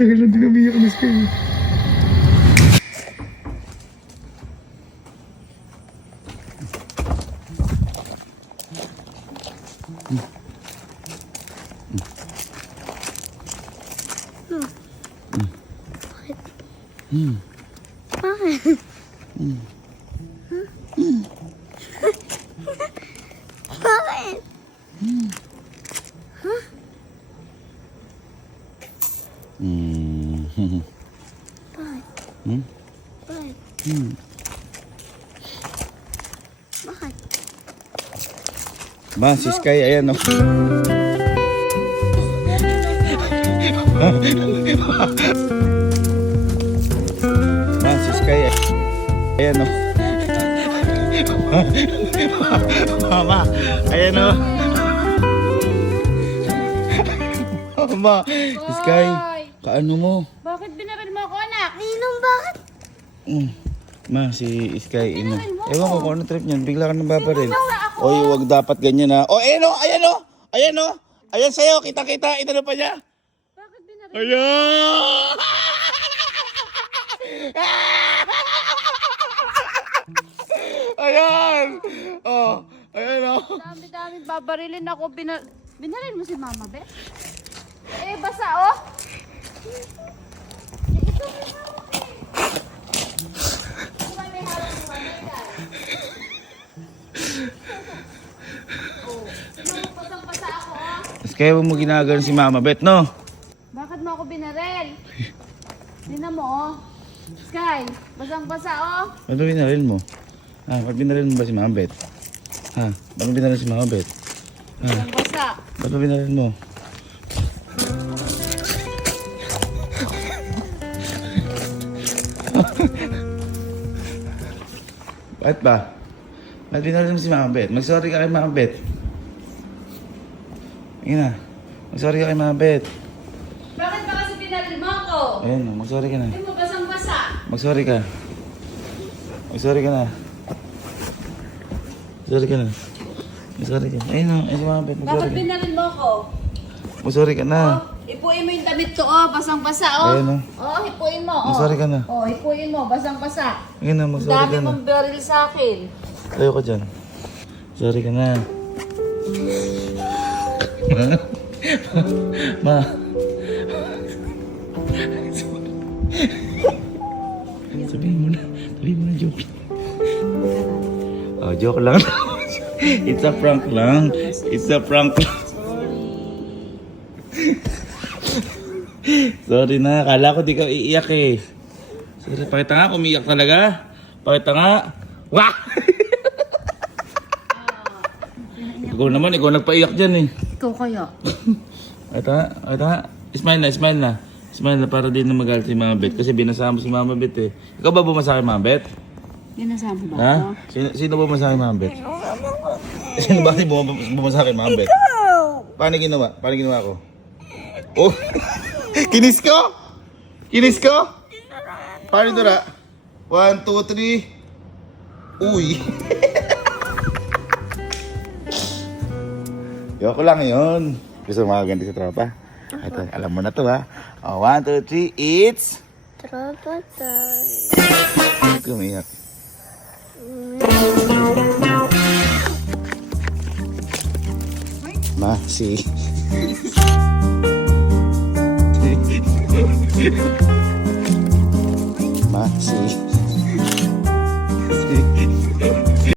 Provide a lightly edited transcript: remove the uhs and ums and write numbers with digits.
Tagal na din umiyak na Sky. Bakit? Bakit? Bakit? Bakit? Bakit? Ma, si Sky, ayan o. Ma, si Sky, ayan o. Mama, ayan o. Mama, si Sky, kaano mo? Bakit binaril mo ako, anak? Ninong, bakit? Ma, si Sky, ino. Ewan ko kung ano trip niyan, bigla ka nang babaril. Oy, wag dapat ganyan ha. Oh, ayan o, ayan o, ayan o. Ayan sa'yo, kita-kita, ito na pa niya. Bakit binaril? Ayan! Ayan! Oh, ayan o. Dami-dami babarilin ako. Binaril mo si Mama, be? Eh, basa, oh. Ito may hawak eh. Ito may hawak mo, oh, basang-basa ako, oh. Mas kaya mo ginagawa si Mama Bet, no? Bakit mo ako binaril? Tingnan mo, oh. Sky, basang-basa, oh. Ba't ba binaril mo? Ha? Ba't binaril mo ba si Mama Bet? Ha? Ba't mo binaril si Mama Bet? Ha? Basang-basa. Ba't ba binaril mo? Ba't ba? Ba't binaril mo si Mama Bet? Mag-sorry ka kay Mama Bet. Ayun na. Mag-sorry ka kay Mama Bet. Bakit ba kasi binaril mo ako? Ayun na. Mag-sorry ka na. Hindi mo basang-basa. Mag-sorry ka. Mag-sorry ka na. Mag-sorry ka na. Mag-sorry ka. Ayun na. Ayun si Mama Bet. Bakit Mag-sorry ka. binaril mo ako? Mag-sorry ka na. Oh, hipuin mo yung damit ko, oh. Basang-basa, oh. Ayun, oh. Oh, hipuin mo, oh. Mag-sorry ka na. Oh, hipuin mo. Basang-basa. Ayun na. Ang Mag-sorry dami ka na. mong baril sa akin. Tayo ka dyan. Sorry ka na. Ma. Sabihin mo na. Sabihin mo na joke. Oh, joke lang. It's a prank lang. It's a prank lang. Sorry na. Kala ko di ka iiyak eh. Sorry. Pakita nga. Umiiyak talaga. Pakita nga. Wah! Ikaw naman. Ikaw nagpaiyak dyan eh. Ikaw kaya? Ito nga, ito nga. Smile na, smile na. Smile na para din na magalit si Mama Bet. Kasi binasama si Mama Bet eh. Ikaw ba bumasa kay Mama Bet? Ginasama mo ba Ha? ako? Sino bumasa kay Mama Bet? Sino ba bumasa kay Mama Bet? Paano ginawa? Paano ginawa ko? Oh! Kinis ko? Kinis ko? Paano ito na? 1, 2, 3. Uy! Yoko lang yun. Gusto mo magaganti sa tropa? Ito, alam mo na to ha. Oh, 1, 2, 3, it's... Tropa tayo. Gumiyak. Ma, si... Ma, si...